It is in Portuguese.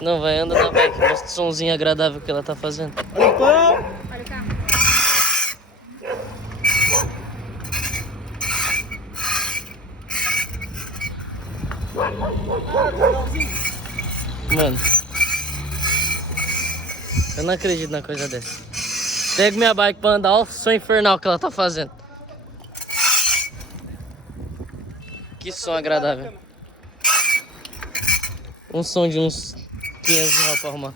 Não, vai, anda na bike. Mostra o somzinho agradável que ela tá fazendo. Olha o pão. Olha o carro. Mano, eu não acredito na coisa dessa. Pego minha bike pra andar, olha o som infernal que ela tá fazendo. Que som agradável. Um som de uns 500 reais pra arrumar.